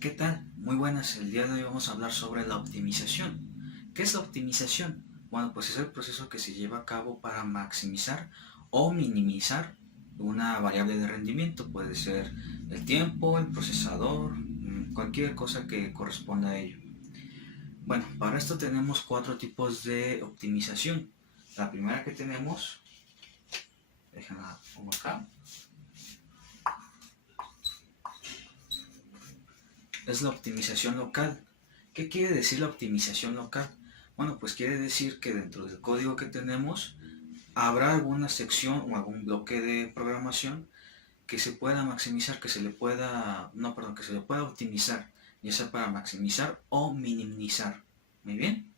¿Qué tal? Muy buenas, el día de hoy vamos a hablar sobre la optimización. ¿Qué es la optimización? Bueno, pues es el proceso que se lleva a cabo para maximizar o minimizar una variable de rendimiento. Puede ser el tiempo, el procesador, cualquier cosa que corresponda a ello. Bueno, para esto tenemos cuatro tipos de optimización. La primera que tenemos, déjenla pongo acá, es la optimización local. ¿Qué quiere decir la optimización local? Bueno, pues quiere decir que dentro del código que tenemos habrá alguna sección o algún bloque de programación que se pueda maximizar, que se le pueda, no, perdón, que se le pueda optimizar, ya sea para maximizar o minimizar. Muy bien.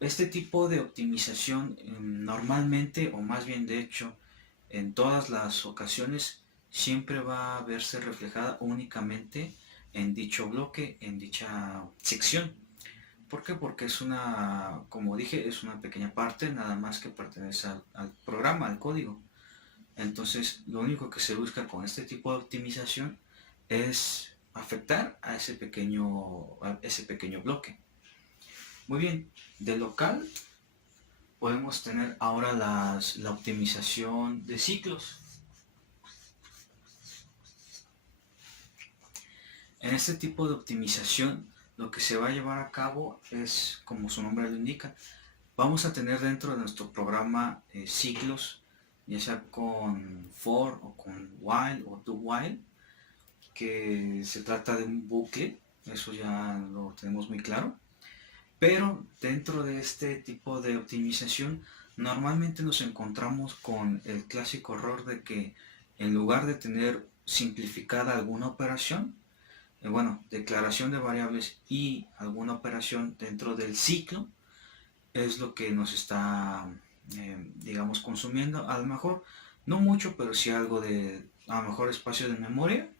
Este tipo de optimización normalmente, o más bien de hecho, en todas las ocasiones, siempre va a verse reflejada únicamente en dicho bloque, en dicha sección. ¿Por qué? Porque es una, como dije, es una pequeña parte nada más que pertenece al programa, al código. Entonces, lo único que se busca con este tipo de optimización es afectar a ese pequeño bloque. Muy bien, de local podemos tener ahora la optimización de ciclos. En este tipo de optimización, lo que se va a llevar a cabo es, como su nombre lo indica, vamos a tener dentro de nuestro programa ciclos, ya sea con for o con while o do while, que se trata de un bucle, eso ya lo tenemos muy claro. Pero dentro de este tipo de optimización, normalmente nos encontramos con el clásico error de que en lugar de tener simplificada alguna operación, bueno, declaración de variables y alguna operación dentro del ciclo, es lo que nos está, digamos, consumiendo. A lo mejor, no mucho, pero sí algo de, a lo mejor, espacio de memoria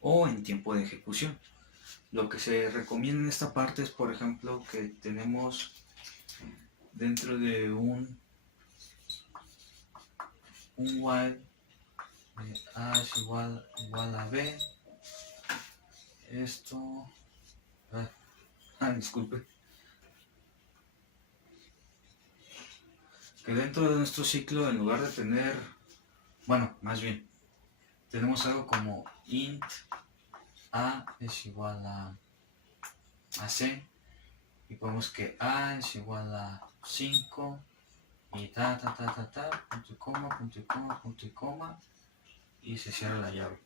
o en tiempo de ejecución. Lo que se recomienda en esta parte es, por ejemplo, que tenemos dentro de un while A es igual a B. Esto... disculpe. Que dentro de nuestro ciclo, en lugar de tener... Bueno, más bien, tenemos algo como int A es igual a C. Y ponemos que A es igual a 5 y punto y coma, punto y coma, punto y coma, y se cierra la llave.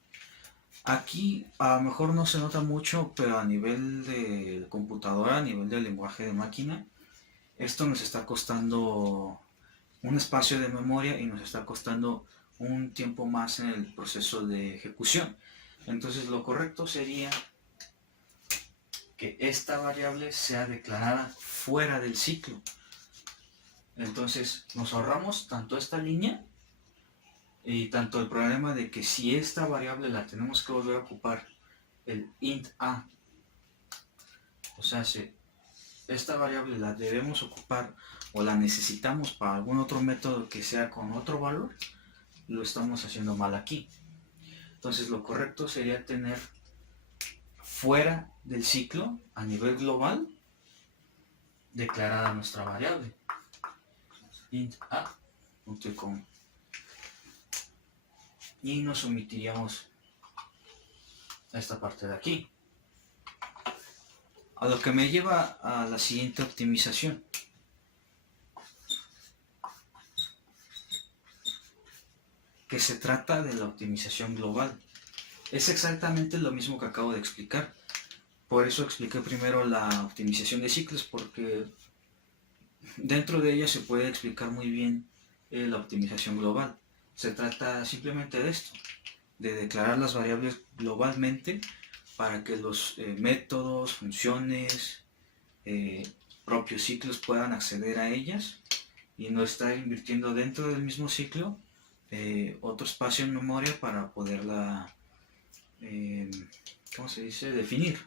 Aquí a lo mejor no se nota mucho, pero a nivel de computadora, a nivel de lenguaje de máquina, esto nos está costando un espacio de memoria y nos está costando un tiempo más en el proceso de ejecución. Entonces lo correcto sería que esta variable sea declarada fuera del ciclo. Entonces nos ahorramos tanto esta línea y tanto el problema de que si esta variable la tenemos que volver a ocupar, el int a, o sea, si esta variable la debemos ocupar o la necesitamos para algún otro método que sea con otro valor, lo estamos haciendo mal aquí. Entonces lo correcto sería tener fuera del ciclo, a nivel global, declarada nuestra variable int a.com, y nos omitiríamos esta parte de aquí. A lo que me lleva a la siguiente optimización, que se trata de la optimización global. Es exactamente lo mismo que acabo de explicar. Por eso expliqué primero la optimización de ciclos, porque dentro de ella se puede explicar muy bien la optimización global. Se trata simplemente de esto, de declarar las variables globalmente para que los métodos, funciones, propios ciclos puedan acceder a ellas y no estar invirtiendo dentro del mismo ciclo otro espacio en memoria para poderla, eh, ¿cómo se dice?, definir.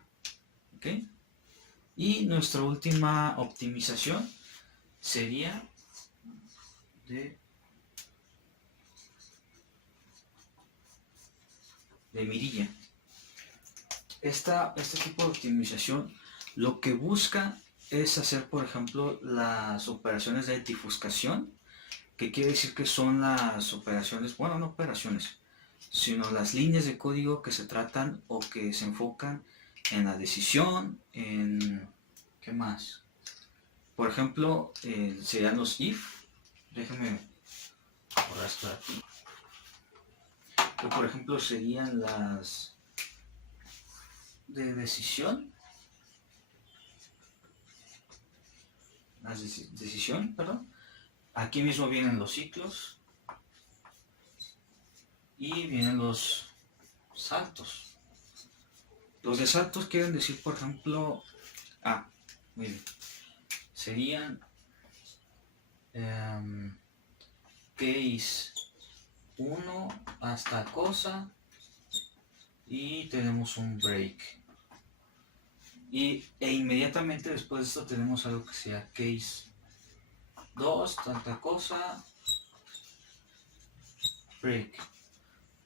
¿Okay? Y nuestra última optimización sería de, de mirilla. este tipo de optimización lo que busca es hacer, por ejemplo, las operaciones de difuscación, que quiere decir que son las operaciones, bueno, no operaciones, sino las líneas de código que se tratan o que se enfocan en la decisión, en... ¿qué más? Por ejemplo, serían los if. Déjenme borrar esto de aquí. Que por ejemplo serían las de decisión. Las de decisión, perdón. Aquí mismo vienen los ciclos. Y vienen los saltos. Los de saltos quieren decir, por ejemplo, muy bien, serían case 1 hasta cosa y tenemos un break. E inmediatamente después de esto tenemos algo que sea case 2, tanta cosa, break.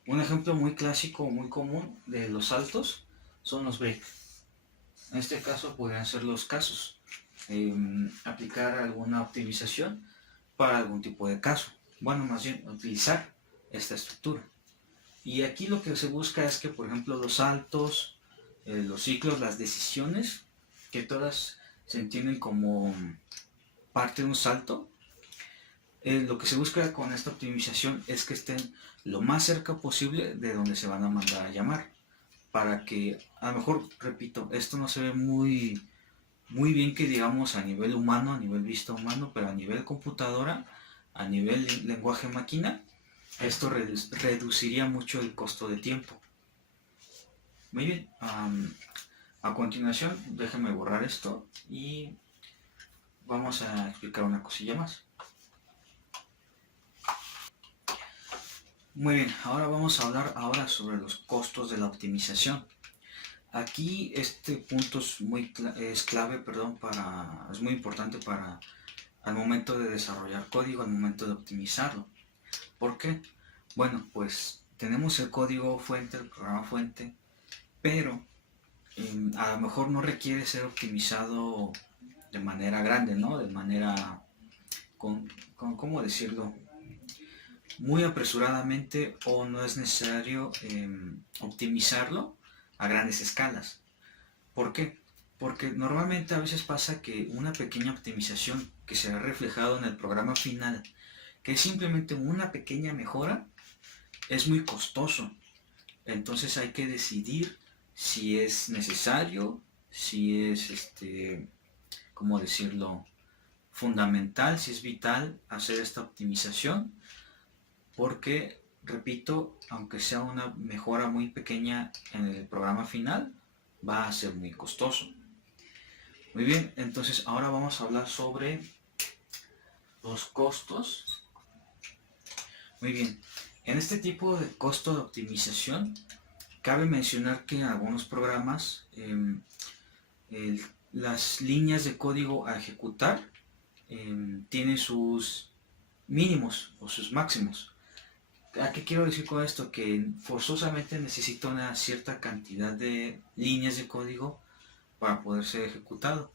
Un ejemplo muy clásico, muy común de los saltos son los break. En este caso podrían ser los casos. Aplicar alguna optimización para algún tipo de caso. Bueno, más bien utilizar esta estructura. Y aquí lo que se busca es que, por ejemplo, los saltos, los ciclos, las decisiones, que todas se entienden como parte de un salto. Lo que se busca con esta optimización es que estén lo más cerca posible de donde se van a mandar a llamar. Para que, a lo mejor, repito, esto no se ve muy bien que digamos a nivel humano, a nivel vista humano, pero a nivel computadora, a nivel lenguaje máquina, esto reduciría mucho el costo de tiempo. Muy bien, a continuación déjenme borrar esto y vamos a explicar una cosilla más. Muy bien, ahora vamos a hablar sobre los costos de la optimización. Aquí este punto es muy importante para al momento de desarrollar código, al momento de optimizarlo. ¿Por qué? Bueno, pues tenemos el código fuente, el programa fuente, pero a lo mejor no requiere ser optimizado de manera grande, ¿no? De manera, ¿cómo decirlo? Muy apresuradamente, o no es necesario optimizarlo a grandes escalas. ¿Por qué? Porque normalmente a veces pasa que una pequeña optimización que se ha reflejado en el programa final, que es simplemente una pequeña mejora, es muy costoso. Entonces hay que decidir si es necesario, si es, ¿cómo decirlo?, fundamental, si es vital hacer esta optimización, porque, repito, aunque sea una mejora muy pequeña en el programa final, va a ser muy costoso. Muy bien, entonces ahora vamos a hablar sobre los costos. Muy bien, en este tipo de costo de optimización, cabe mencionar que en algunos programas las líneas de código a ejecutar tienen sus mínimos o sus máximos. ¿A qué quiero decir con esto? Que forzosamente necesita una cierta cantidad de líneas de código para poder ser ejecutado.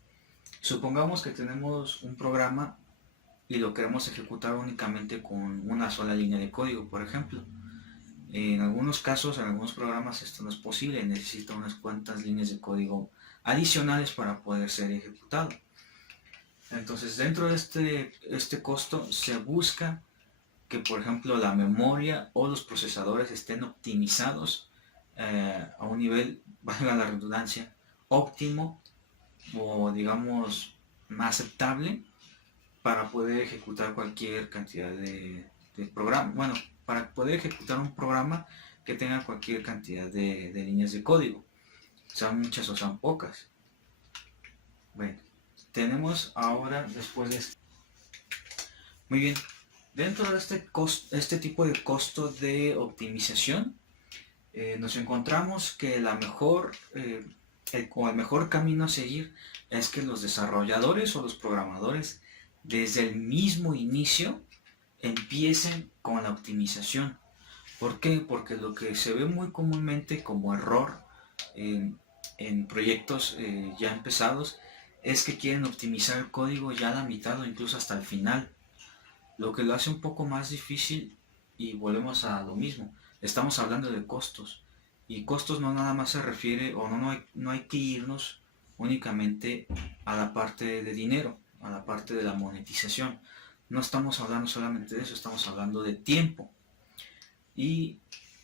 Supongamos que tenemos un programa y lo queremos ejecutar únicamente con una sola línea de código, por ejemplo. En algunos casos, en algunos programas esto no es posible, necesita unas cuantas líneas de código adicionales para poder ser ejecutado. Entonces, dentro de este costo se busca que, por ejemplo, la memoria o los procesadores estén optimizados a un nivel, valga la redundancia, óptimo o digamos aceptable para poder ejecutar cualquier cantidad de programa. Bueno, para poder ejecutar un programa que tenga cualquier cantidad de líneas de código, sean muchas o sean pocas. Bueno, tenemos ahora después de esto. Muy bien, dentro de este tipo de costo de optimización, nos encontramos que el mejor camino a seguir es que los desarrolladores o los programadores desde el mismo inicio empiecen con la optimización. ¿Por qué? Porque lo que se ve muy comúnmente como error en proyectos ya empezados es que quieren optimizar el código ya a la mitad o incluso hasta el final, lo que lo hace un poco más difícil. Y volvemos a lo mismo, estamos hablando de costos, y costos no nada más se refiere, o no hay que irnos únicamente a la parte de dinero, a la parte de la monetización. No estamos hablando solamente de eso, estamos hablando de tiempo. Y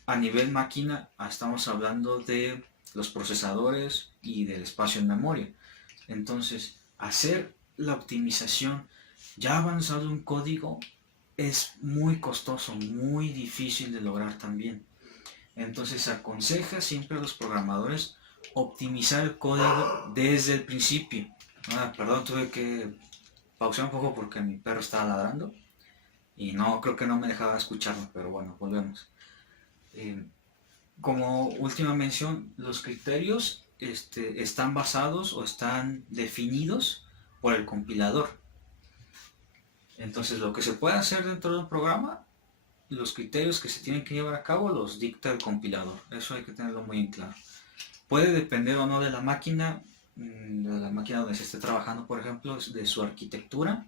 a nivel máquina estamos hablando de los procesadores y del espacio en memoria. Entonces, hacer la optimización ya avanzado en código es muy costoso, muy difícil de lograr también. Entonces, aconseja siempre a los programadores optimizar el código desde el principio. Perdón, tuve que pausar un poco porque mi perro estaba ladrando y no, creo que no me dejaba escucharlo, pero bueno, volvemos. Como última mención, los criterios están basados o están definidos por el compilador. Entonces, lo que se puede hacer dentro del programa, los criterios que se tienen que llevar a cabo los dicta el compilador. Eso hay que tenerlo muy en claro. Puede depender o no de la máquina donde se esté trabajando, por ejemplo, de su arquitectura,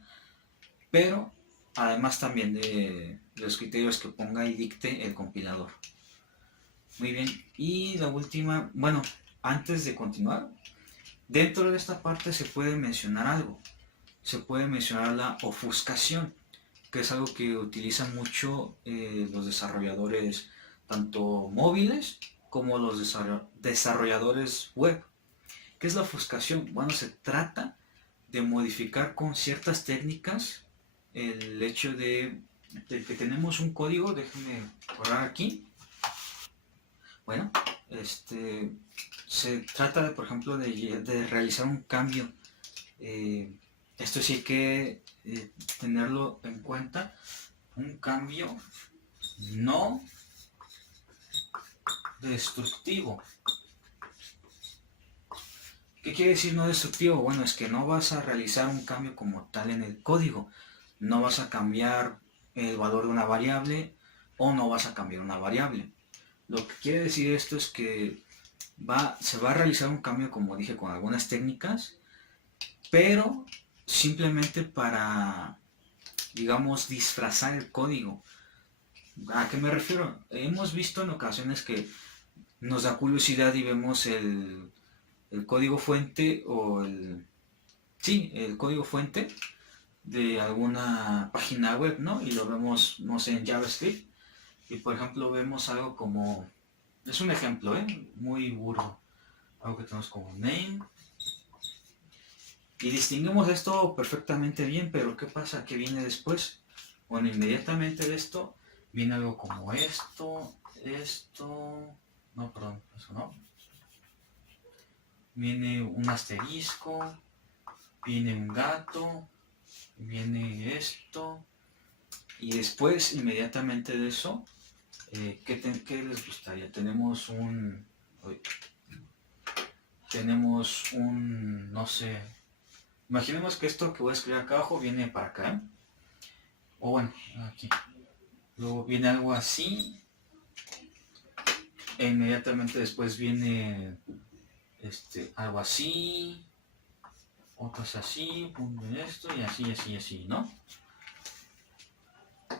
pero además también de los criterios que ponga y dicte el compilador. Muy bien, y la última, bueno, antes de continuar, dentro de esta parte se puede mencionar algo. Se puede mencionar la ofuscación, que es algo que utilizan mucho los desarrolladores, tanto móviles como los desarrolladores web. ¿Qué es la ofuscación? Bueno, se trata de modificar con ciertas técnicas el hecho de que tenemos un código. Déjenme borrar aquí. Bueno, se trata de, por ejemplo, de realizar un cambio. Esto sí hay que tenerlo en cuenta. Un cambio no destructivo. ¿Qué quiere decir no destructivo? Bueno, es que no vas a realizar un cambio como tal en el código. No vas a cambiar el valor de una variable o no vas a cambiar una variable. Lo que quiere decir esto es que se va a realizar un cambio, como dije, con algunas técnicas, pero simplemente para, digamos, disfrazar el código. ¿A qué me refiero? Hemos visto en ocasiones que nos da curiosidad y vemos el código fuente o el código fuente de alguna página web, ¿no? Y lo vemos, no sé, en JavaScript. Y por ejemplo vemos algo como, es un ejemplo, muy burdo, algo que tenemos como name. Y distinguimos esto perfectamente bien, pero ¿qué pasa? ¿Qué viene después? Bueno, inmediatamente de esto viene algo como esto, no, perdón, eso no. Viene un asterisco, viene un gato, viene esto, y después inmediatamente de eso, ¿qué les gustaría? Tenemos un, no sé, imaginemos que esto que voy a escribir acá abajo viene para acá, o bueno, aquí, luego viene algo así, e inmediatamente después viene algo así, otras así, esto y así, ¿no?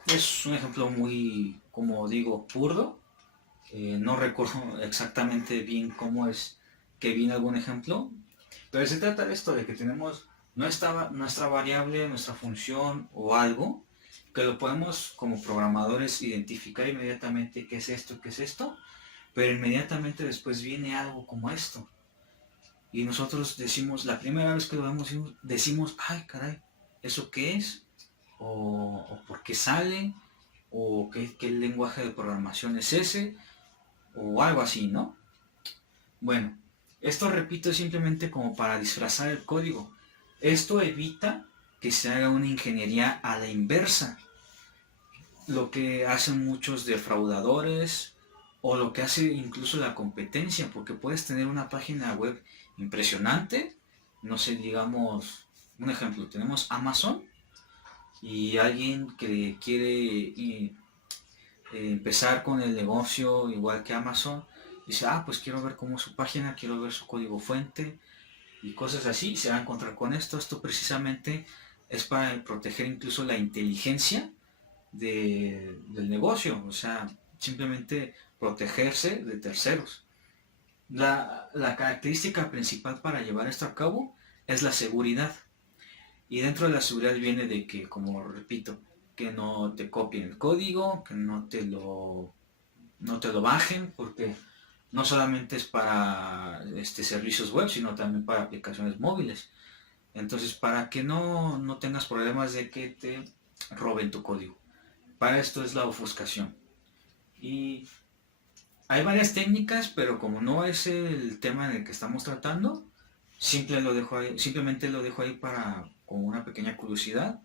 Es un ejemplo muy, como digo, burdo. No recuerdo exactamente bien cómo es que viene algún ejemplo, pero se trata de esto, de que tenemos nuestra variable, nuestra función o algo, que lo podemos como programadores identificar inmediatamente qué es esto, pero inmediatamente después viene algo como esto. Y nosotros decimos, la primera vez que lo vemos, decimos, ay caray, ¿eso qué es? O por qué sale, o qué lenguaje de programación es ese, o algo así, ¿no? Bueno, esto repito simplemente como para disfrazar el código. Esto evita que se haga una ingeniería a la inversa, lo que hacen muchos defraudadores o lo que hace incluso la competencia, porque puedes tener una página web impresionante, no sé, digamos, un ejemplo, tenemos Amazon y alguien que quiere empezar con el negocio igual que Amazon dice, pues quiero ver cómo es su página, quiero ver su código fuente y cosas así, se va a encontrar con esto. Esto precisamente es para proteger incluso la inteligencia del negocio, o sea, simplemente protegerse de terceros. La característica principal para llevar esto a cabo es la seguridad. Y dentro de la seguridad viene de que, como repito, que no te copien el código, que no te lo bajen, porque no solamente es para servicios web, sino también para aplicaciones móviles. Entonces, para que no tengas problemas de que te roben tu código. Para esto es la ofuscación. Y hay varias técnicas, pero como no es el tema en el que estamos tratando, simplemente lo dejo ahí para como una pequeña curiosidad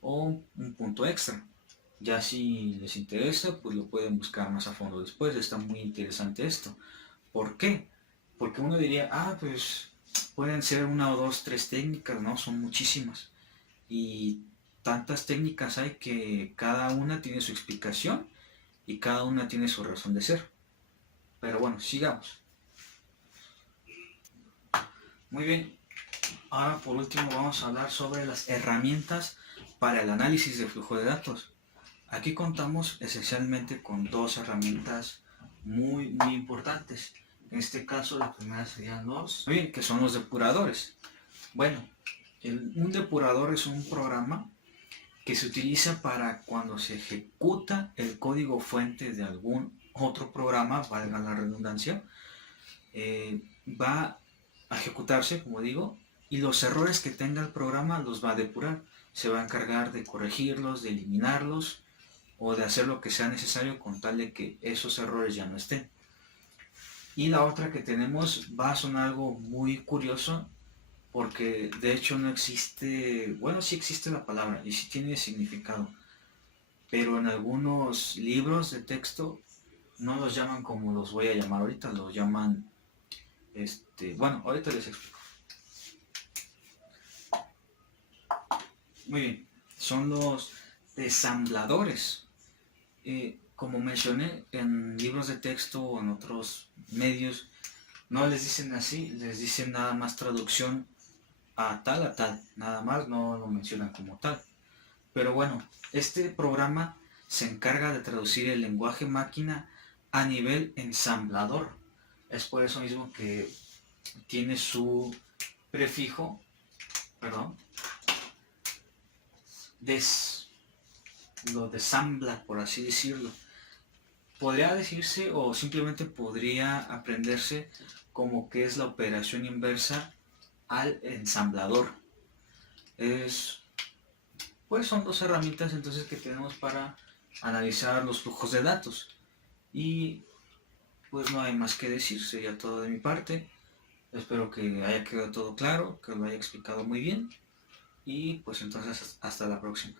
o un punto extra. Ya si les interesa, pues lo pueden buscar más a fondo después. Está muy interesante esto. ¿Por qué? Porque uno diría, pues pueden ser una o dos, tres técnicas, ¿no? Son muchísimas. Y tantas técnicas hay que cada una tiene su explicación y cada una tiene su razón de ser. Pero bueno, sigamos. Muy bien. Ahora por último vamos a hablar sobre las herramientas para el análisis de flujo de datos. Aquí contamos esencialmente con dos herramientas muy importantes. En este caso la primera serían que son los depuradores. Bueno, un depurador es un programa que se utiliza para cuando se ejecuta el código fuente de algún otro programa, valga la redundancia, va a ejecutarse, como digo, y los errores que tenga el programa los va a depurar. Se va a encargar de corregirlos, de eliminarlos o de hacer lo que sea necesario con tal de que esos errores ya no estén. Y la otra que tenemos va a sonar algo muy curioso, porque de hecho no existe, bueno, sí existe la palabra y sí tiene significado, pero en algunos libros de texto no los llaman como los voy a llamar ahorita, los llaman, bueno, ahorita les explico. Muy bien, son los desambladores. Como mencioné en libros de texto o en otros medios, no les dicen así, les dicen nada más traducción a tal, nada más, no lo mencionan como tal. Pero bueno, este programa se encarga de traducir el lenguaje máquina a nivel ensamblador. Es por eso mismo que tiene su prefijo, lo desambla, por así decirlo. Podría decirse o simplemente podría aprenderse como que es la operación inversa al ensamblador. Pues son dos herramientas entonces que tenemos para analizar los flujos de datos. Y pues no hay más que decir, sería todo de mi parte. Espero que haya quedado todo claro, que lo haya explicado muy bien. Y pues entonces hasta la próxima.